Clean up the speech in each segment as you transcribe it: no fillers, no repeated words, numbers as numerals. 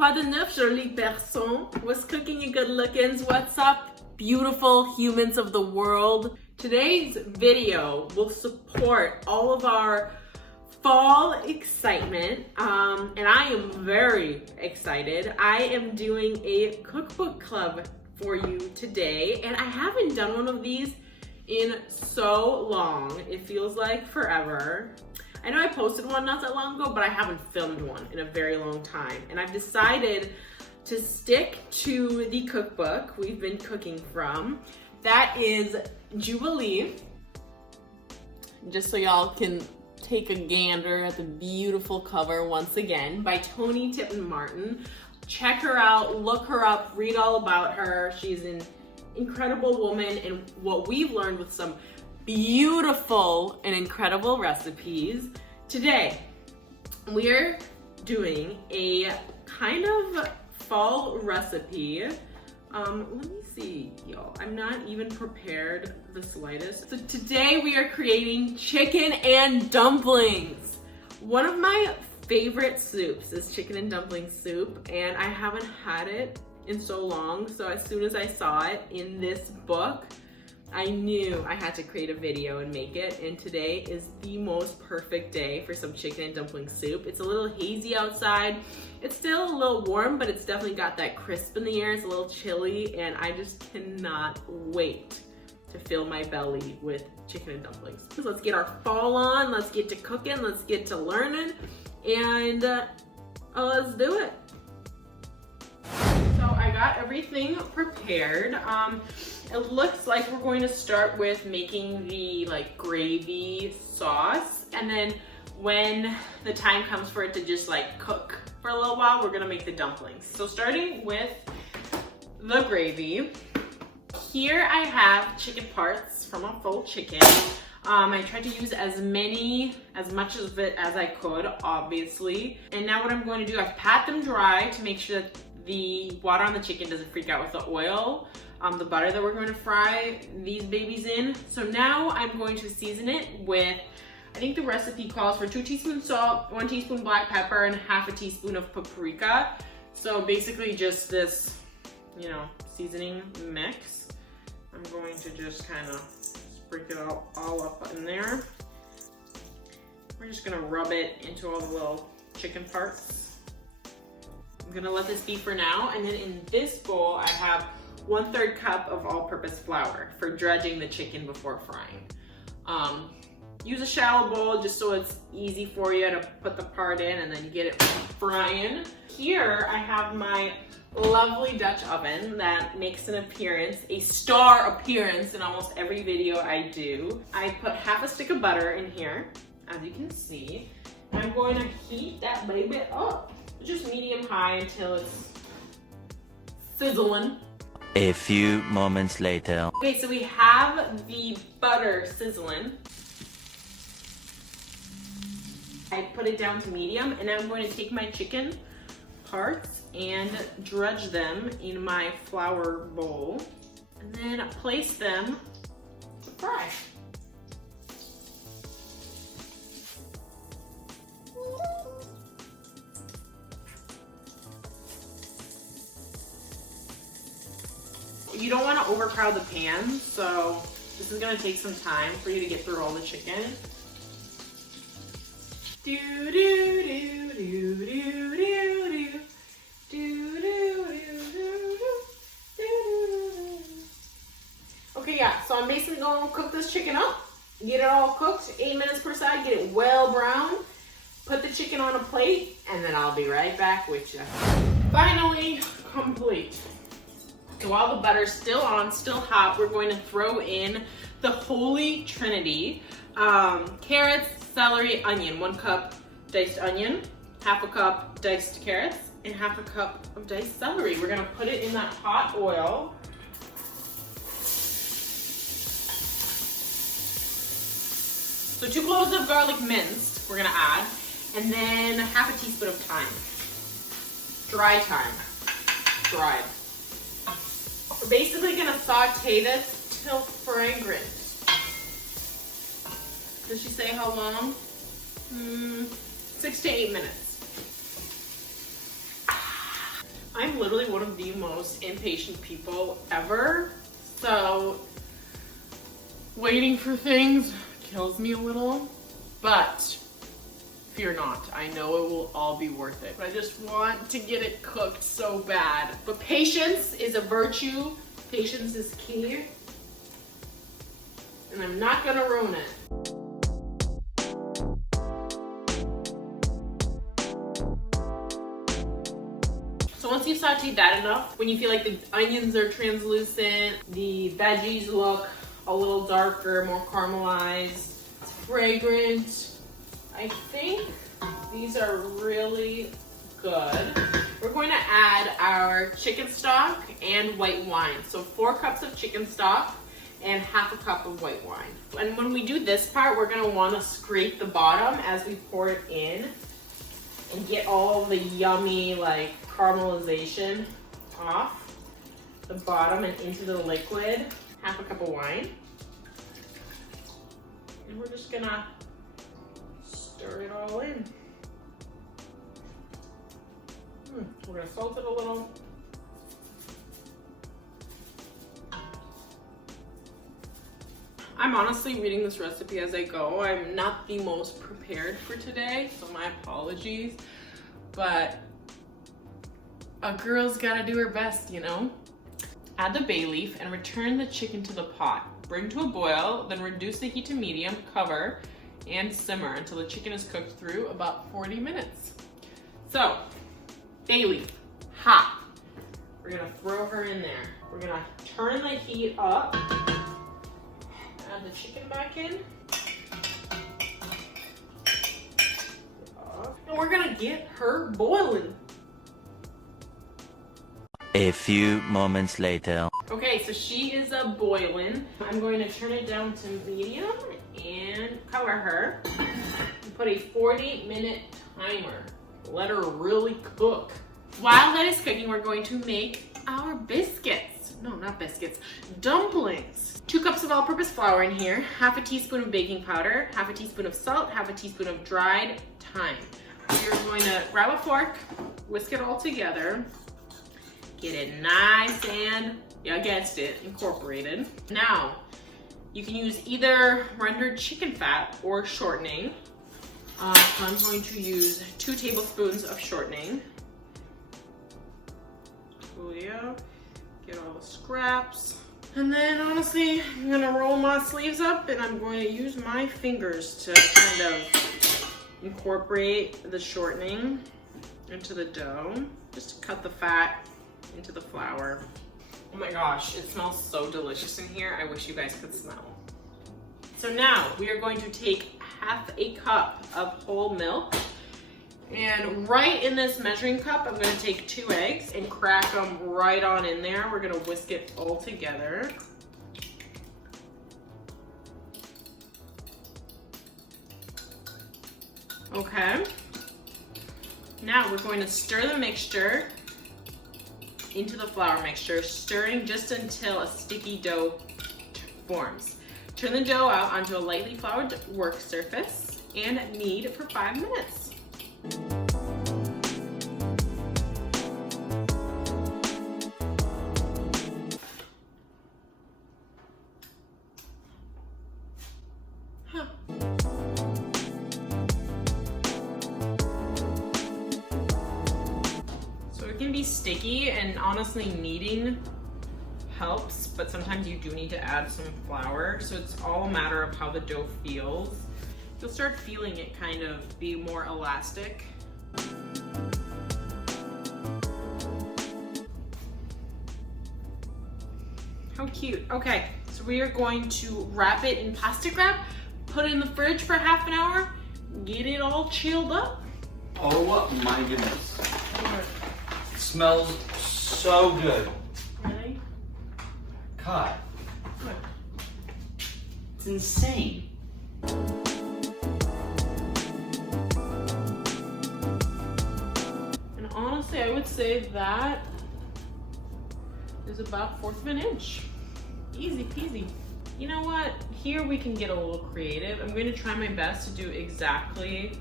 Quoi de neuf, jolie personne? What's cooking, you good lookins? What's up, beautiful humans of the world? Today's video will support all of our fall excitement, and I am very excited. I am doing a cookbook club for you today, and I haven't done one of these in so long. It feels like forever. I know I posted one not that long ago, but I haven't filmed one in a very long time. And I've decided to stick to the cookbook we've been cooking from. That is Jubilee. Just so y'all can take a gander at the beautiful cover once again by Toni Tipton-Martin. Check her out, look her up, read all about her. She's an incredible woman, and what we've learned with some beautiful and incredible recipes. Today, we're doing a kind of fall recipe. Let me see, y'all. I'm not even prepared the slightest. So today we are creating chicken and dumplings. One of my favorite soups is chicken and dumpling soup, and I haven't had it in so long. So as soon as I saw it in this book, I knew I had to create a video and make it, and today is the most perfect day for some chicken and dumpling soup. It's a little hazy outside. It's still a little warm, but it's definitely got that crisp in the air. It's a little chilly, and I just cannot wait to fill my belly with chicken and dumplings. So let's get our fall on, let's get to cooking, let's get to learning, and let's do it. So I got everything prepared. It looks like we're going to start with making the gravy sauce, and then when the time comes for it to just cook for a little while, we're gonna make the dumplings. So starting with the gravy, here I have chicken parts from a full chicken. I tried to use as much of it as I could, obviously. And now what I'm going to do, I've pat them dry to make sure that the water on the chicken doesn't freak out with the oil, the butter that we're going to fry these babies in. So now I'm going to season it with, I think the recipe calls for 2 teaspoons salt, 1 teaspoon black pepper, and half a teaspoon of paprika. So basically just this, seasoning mix. I'm going to just kind of sprinkle it all up in there. We're just gonna rub it into all the little chicken parts. I'm gonna let this be for now, and then in this bowl I have 1/3 cup of all-purpose flour for dredging the chicken before frying. Use a shallow bowl just so it's easy for you to put the part in and then you get it frying. Here I have my lovely Dutch oven that makes an appearance, a star appearance in almost every video I do. I put half a stick of butter in here, as you can see. I'm going to heat that baby up, just medium high until it's sizzling. A few moments later. Okay, so we have the butter sizzling. I put it down to medium, and now I'm going to take my chicken parts and dredge them in my flour bowl, and then place them to fry. You don't want to overcrowd the pan, so this is going to take some time for you to get through all the chicken. Do do do do do do do do do do do. Okay, yeah, so I'm basically going to cook this chicken up, get it all cooked, 8 minutes per side, get it well brown, put the chicken on a plate, and then I'll be right back with you. Finally complete. So while the butter's still on, still hot, we're going to throw in the holy trinity. Carrots, celery, onion. 1 cup diced onion, half a cup diced carrots, and half a cup of diced celery. We're gonna put it in that hot oil. So 2 cloves of garlic minced, we're gonna add, and then half a teaspoon of thyme. Dry thyme, dried. We're basically gonna saute this till fragrant. Does she say how long? 6 to 8 minutes. I'm literally one of the most impatient people ever. So waiting for things kills me a little, but fear not. I know it will all be worth it. But I just want to get it cooked so bad. But patience is a virtue. Patience is key. And I'm not gonna ruin it. So once you've sauteed that enough, when you feel like the onions are translucent, the veggies look a little darker, more caramelized, it's fragrant, I think these are really good. We're going to add our chicken stock and white wine. So 4 cups of chicken stock and half a cup of white wine. And when we do this part, we're gonna wanna scrape the bottom as we pour it in and get all the yummy like caramelization off the bottom and into the liquid. Half a cup of wine. And we're just gonna stir it all in. We're gonna salt it a little. I'm honestly reading this recipe as I go. I'm not the most prepared for today, so my apologies. But a girl's gotta do her best, you know? Add the bay leaf and return the chicken to the pot. Bring to a boil, then reduce the heat to medium, cover, and simmer until the chicken is cooked through about 40 minutes. So, bay leaf, hot. We're gonna throw her in there. We're gonna turn the heat up. Add the chicken back in. And we're gonna get her boiling. A few moments later. Okay, so she is boiling. I'm going to turn it down to medium and cover her. And put a 40-minute timer. Let her really cook. While that is cooking, we're going to make our biscuits. No, not biscuits, dumplings. 2 cups of all-purpose flour in here, half a teaspoon of baking powder, half a teaspoon of salt, half a teaspoon of dried thyme. You're going to grab a fork, whisk it all together, get it nice and, yeah, I guessed it, incorporated. Now, you can use either rendered chicken fat or shortening. So I'm going to use 2 tablespoons of shortening. Oh yeah. Get all the scraps. And then honestly, I'm gonna roll my sleeves up and I'm going to use my fingers to kind of incorporate the shortening into the dough. Just to cut the fat into the flour. Oh my gosh, it smells so delicious in here. I wish you guys could smell. So now we are going to take half a cup of whole milk. And right in this measuring cup, I'm gonna take 2 eggs and crack them right on in there. We're gonna whisk it all together. Okay. Now we're going to stir the mixture into the flour mixture, stirring just until a sticky dough forms. Turn the dough out onto a lightly floured work surface and knead for 5 minutes. So it can be sticky, and honestly kneading helps, but sometimes you do need to add some flour. So it's all a matter of how the dough feels. You'll start feeling it kind of be more elastic. How cute. Okay, so we are going to wrap it in plastic wrap, put it in the fridge for half an hour, get it all chilled up. Oh my goodness. It smells so good. Really? God. Good. It's insane. And honestly, I would say that is about 1/4 of an inch. Easy peasy. You know what? Here we can get a little creative. I'm going to try my best to do exactly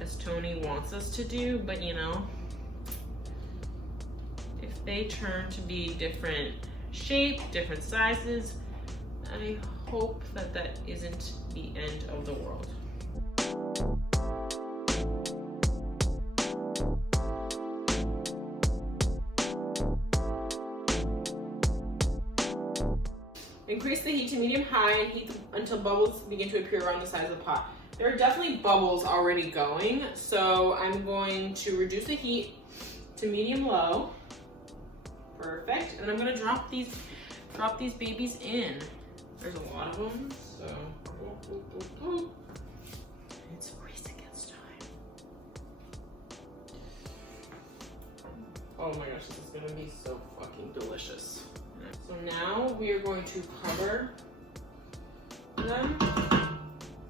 as Toni wants us to do, but you know, they turn to be different shape, different sizes. I hope that that isn't the end of the world. Increase the heat to medium-high and heat until bubbles begin to appear around the sides of the pot. There are definitely bubbles already going, so I'm going to reduce the heat to medium-low. Perfect. And I'm gonna drop these babies in. There's a lot of them, so it's a race against time. Oh my gosh, this is gonna be so fucking delicious. So now we are going to cover them,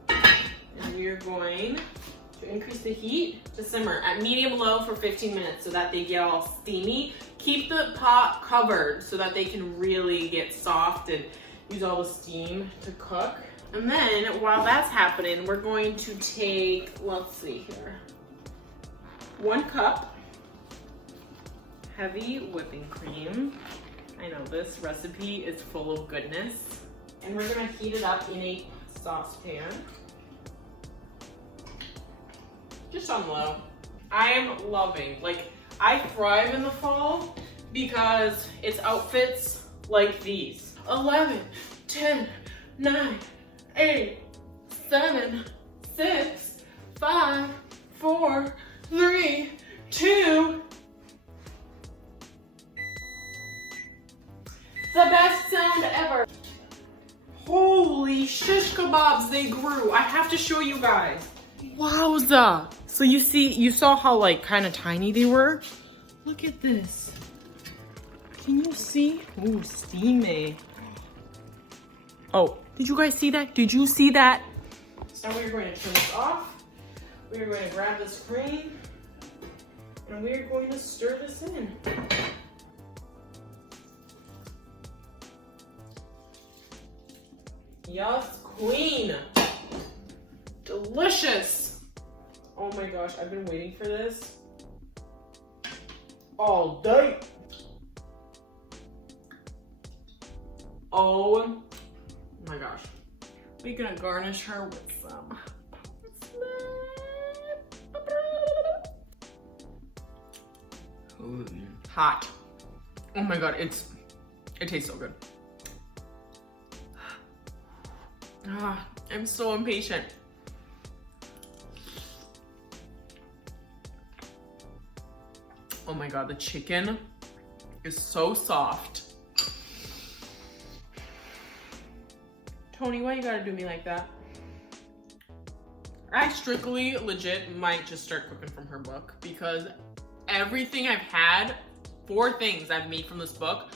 and we are going to increase the heat to simmer at medium-low for 15 minutes so that they get all steamy. Keep the pot covered so that they can really get soft and use all the steam to cook. And then while that's happening, we're going to take, let's see here, 1 cup heavy whipping cream. I know this recipe is full of goodness. And we're gonna heat it up in a saucepan. Just on low. I am loving, like, I thrive in the fall because it's outfits like these. 11, 10, 9, 8, 7, 6, 5, 4, 3, 2. The best sound ever. Holy shish kebabs, they grew. I have to show you guys. Wowza. So you saw how like kind of tiny they were? Look at this. Can you see? Ooh, steamy. Oh, did you guys see that? Did you see that? So we're going to turn this off. We're going to grab this cream and we're going to stir this in. Yes, queen. Delicious. Oh my gosh, I've been waiting for this all day. Oh my gosh. We're gonna garnish her with some hot. Oh my god, it tastes so good. Ah, I'm so impatient. Oh my god, the chicken is so soft. Toni, why you gotta do me like that? I strictly, legit, might just start cooking from her book because everything I've had, 4 things I've made from this book,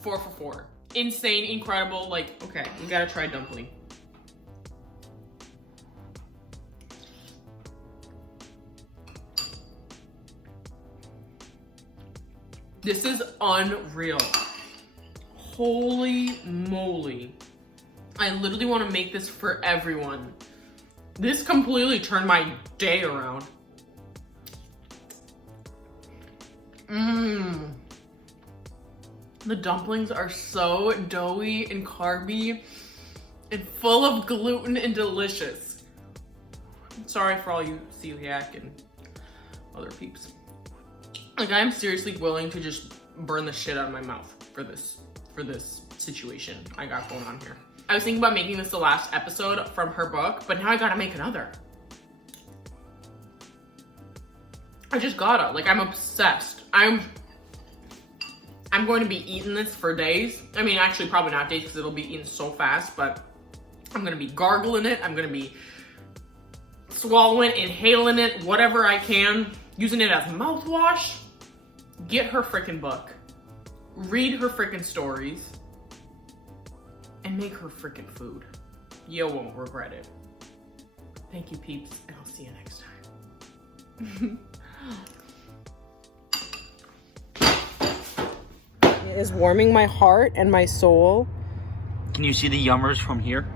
4 for 4. Insane, incredible, like, okay, we gotta try dumpling. This is unreal. Holy moly. I literally want to make this for everyone. This completely turned my day around. The dumplings are so doughy and carby and full of gluten and delicious. Sorry for all you celiac and other peeps. Like, I'm seriously willing to just burn the shit out of my mouth for this situation I got going on here. I was thinking about making this the last episode from her book, but now I gotta make another. I just gotta, like, I'm obsessed. I'm going to be eating this for days. I mean, actually probably not days because it'll be eaten so fast, but I'm gonna be gargling it. I'm gonna be swallowing, inhaling it, whatever I can, using it as mouthwash. Get her freaking book, read her freaking stories, and make her freaking food. You won't regret it. Thank you, peeps, and I'll see you next time. It is warming my heart and my soul. Can you see the yummers from here?